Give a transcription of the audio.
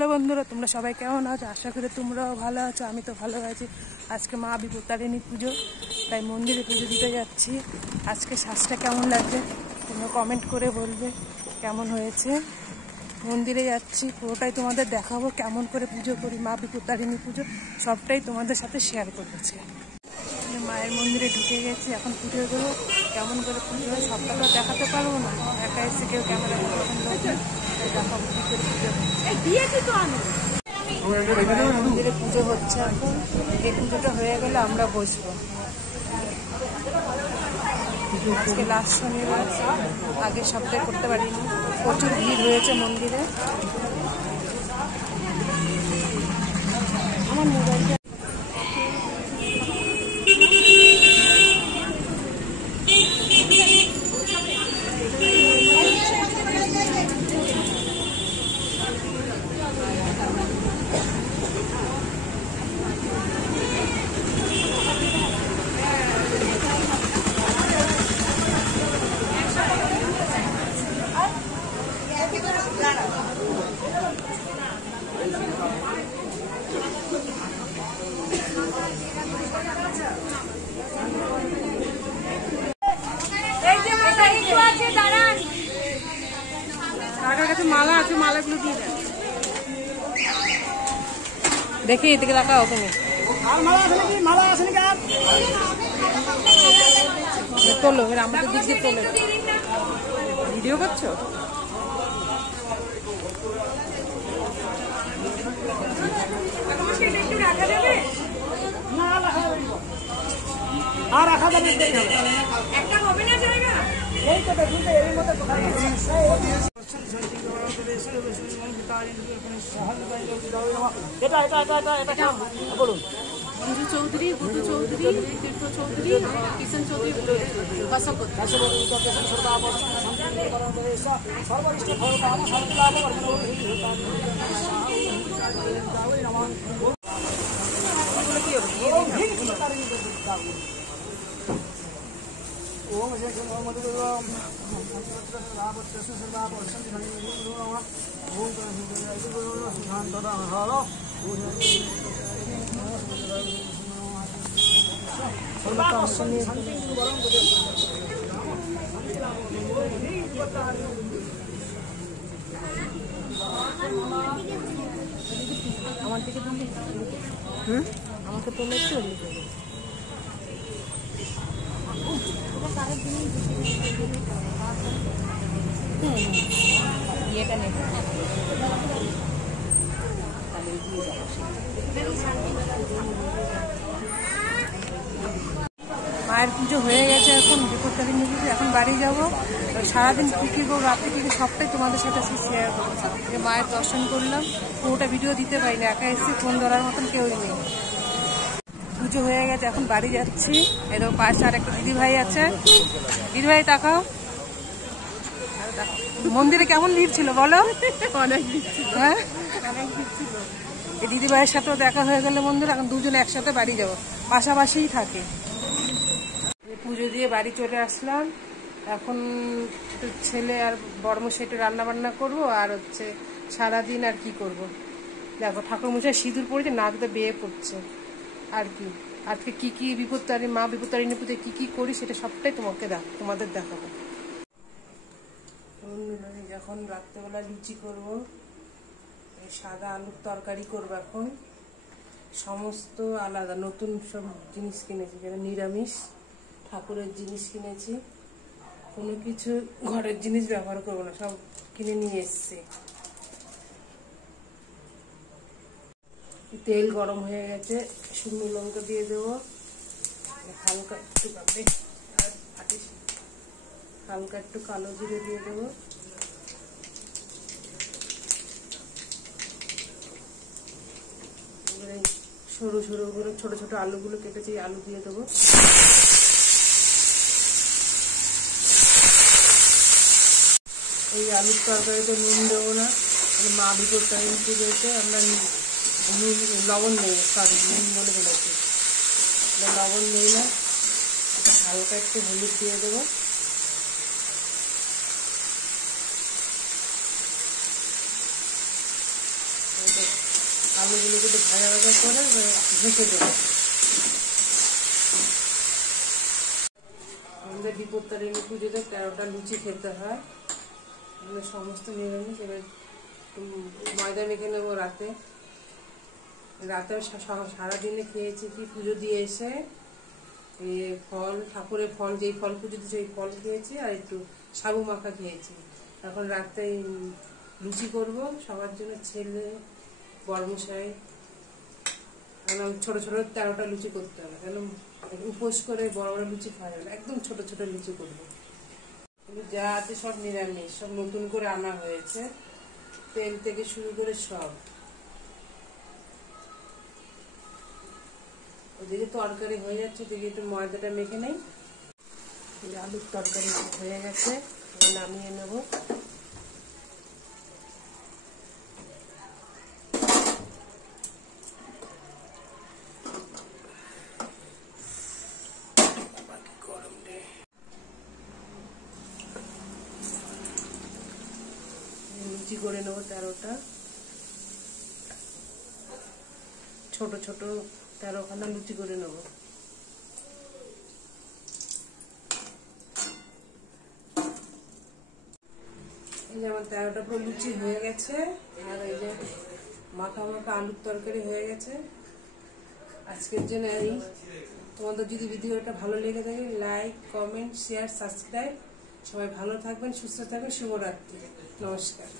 Hello বন্ধুরা, তোমরা সবাই কেমন আছো? আশা করি তোমরাও ভালো আছো। আমি তো ভালো আছি। আজকে মা বিপত্তারিণী পুজো, তাই মন্দিরে পুজো দিতে যাচ্ছি। আজকে সাজটা কেমন লাগছে তোমরা কমেন্ট করে বলবে কেমন হয়েছে। মন্দিরে যাচ্ছি, পুরোটাই তোমাদের দেখাবো কেমন করে পুজো করি। মা বিপত্তারিণী পুজো সবটাই তোমাদের সাথে শেয়ার করতেছি। মায়ের মন্দিরে ঢুকে গেছি, এখন পুজো দেবো। কেমন করে পুজো হয় সবটা তো দেখাতে পারবো না, একা এসে কেউ ক্যামেরা পছন্দ হচ্ছে, তাই দেখাবো কী করে পুজো হচ্ছে। মন্দিরে পুজো হচ্ছে এখন। এই পুজোটা হয়ে গেলে আমরা বসবো। আজকে লাস্ট শনিবার, আগের সপ্তাহে করতে পারিনি, প্রচুর ভিড় হয়েছে মন্দিরে। আমার মোবাইলটা মালা আছে, মালাগুলো দিয়ে দেন। দেখি এদিকে রাখাও তুমি। তোলো, এর আমাদের দিক দিয়ে তোলো। ভিডিও করছো? আর রাখা যাবে একটা হবে না জায়গা। এই তো দুটো এর মধ্যে কোথায় আছে? এটা এটা এটা এটা এটা কেমন বলুন? বিজু চৌধুরী, বুধু চৌধুরী, তীর্থ চৌধুরী, কিষণ চৌধুরী, আমার দিকে তুমি আমাকে তোলে একটু ইয়েটা নেবে। মায়ের পুজো হয়ে গেছে, এখন বিপত্তারিণী পুজো। এখন বাড়ি যাবো। সারাদিন কী কী করবো, রাত্রে কী কী সবটাই তোমাদের সাথে আজকে শেয়ার করবো। যে মায়ের দর্শন করলাম, পুরোটা ভিডিও দিতে পারিনি, একা এসে ফোন ধরার মতন কেউই নেই। পুজো হয়ে গেছে, এখন বাড়ি যাচ্ছি। এরকম পাশে আর একটা দিদিভাই আছে। দিদিভাই তাকাও। মন্দিরে কেমন ভিড় ছিল বলো? অনেক ভিড় ছিল। হ্যাঁ, অনেক ভিড় ছিল। এই দিদিভাইয়ের সাথেও দেখা হয়ে গেলে মন্দিরে, এখন দুজনে একসাথে বাড়ি যাবো, পাশাপাশিই থাকে। পুজো দিয়ে বাড়ি চলে আসলাম। এখন ছেলে আর বড়মশাই একটু রান্না বান্না করবো, আর হচ্ছে সারাদিন আর কি করব। দেখো ঠাকুরমশাই সিঁদুর পড়েছে, নাকতে বেয়ে পড়ছে। আর কি আজকে কি কি বিপত্তারিণী, মা বিপত্তারিণী পুজোয় কি কি করি সেটা সবটাই তোমাদের দেখাবো। এখন রাত্রেবেলা লুচি করব, সাদা আলুর তরকারি করবো। এখন সমস্ত আলাদা নতুন সব জিনিস কিনেছি, যেমন নিরামিষ ঠাকুরের জিনিস কিনেছি। কোনো কিছু ঘরের জিনিস ব্যবহার করবো না, সব কিনে নিয়ে এসছি। তেল গরম হয়ে গেছে, শুকনো লঙ্কা দিয়ে দেবো, হালকা একটু হালকা একটু কালো জিরে দিয়ে দেবো। এবারে সরু সরু করে ছোট ছোট আলুগুলো কেটেছি, আলু দিয়ে দেবো। এই আলুর তরকারিতে নুন দেবো না, মা বিপত্তারিণী পুজোতে আমরা লবণ নেই, সরি নুন বলে ফেলেছি, লবণ নেই না। হালকা একটু হলুদ দিয়ে দেবো। আলুগুলোকে একটু ভাজা ভাজা করে ঢেকে দেবো। আমাদের বিপত্তারিণী পুজোতে 13টা লুচি খেতে হয়, মানে সমস্ত নিরামিষ। এবার ময়দা মেখে নেবো রাতে। সারাদিনে খেয়েছি কি, পুজো দিয়ে এসে ফল, ঠাকুরের ফল, যেই ফল পুজো দিয়েছে সেই ফল খেয়েছি, আর একটু সাবু মাখা খেয়েছি। এখন রাতে লুচি করব সবার জন্য, ছেলে, বড়মশাই। ছোট ছোট 13টা লুচি করতে হবে, কেন উপোস করে বড় বড় লুচি খাওয়া যাবে, একদম ছোট ছোট লুচি করবো। কিন্তু যা আছে সব নিরামিষ, সব নতুন করে আনা হয়েছে, তেল থেকে শুরু করে সব। ওদিকে তরকারি হয়ে যাচ্ছে, ওদিকে একটু ময়দাটা মেখে নেই। আলুর তরকারি হয়ে গেছে, নামিয়ে নেব। লুচি করে নেবো 13টা, ছোট ছোট 13খানা লুচি করে নেব। এই যে আমার 13টা পুরো লুচি হয়ে গেছে, আর এই যে মাখা মাখা আলুর তরকারি হয়ে গেছে। আজকের জন্য এই। তোমাদের যদি ভিডিওটা ভালো লেগে থাকে, লাইক, কমেন্ট, শেয়ার, সাবস্ক্রাইব। সবাই ভালো থাকবেন, সুস্থ থাকবেন। শুভরাত্রি, নমস্কার।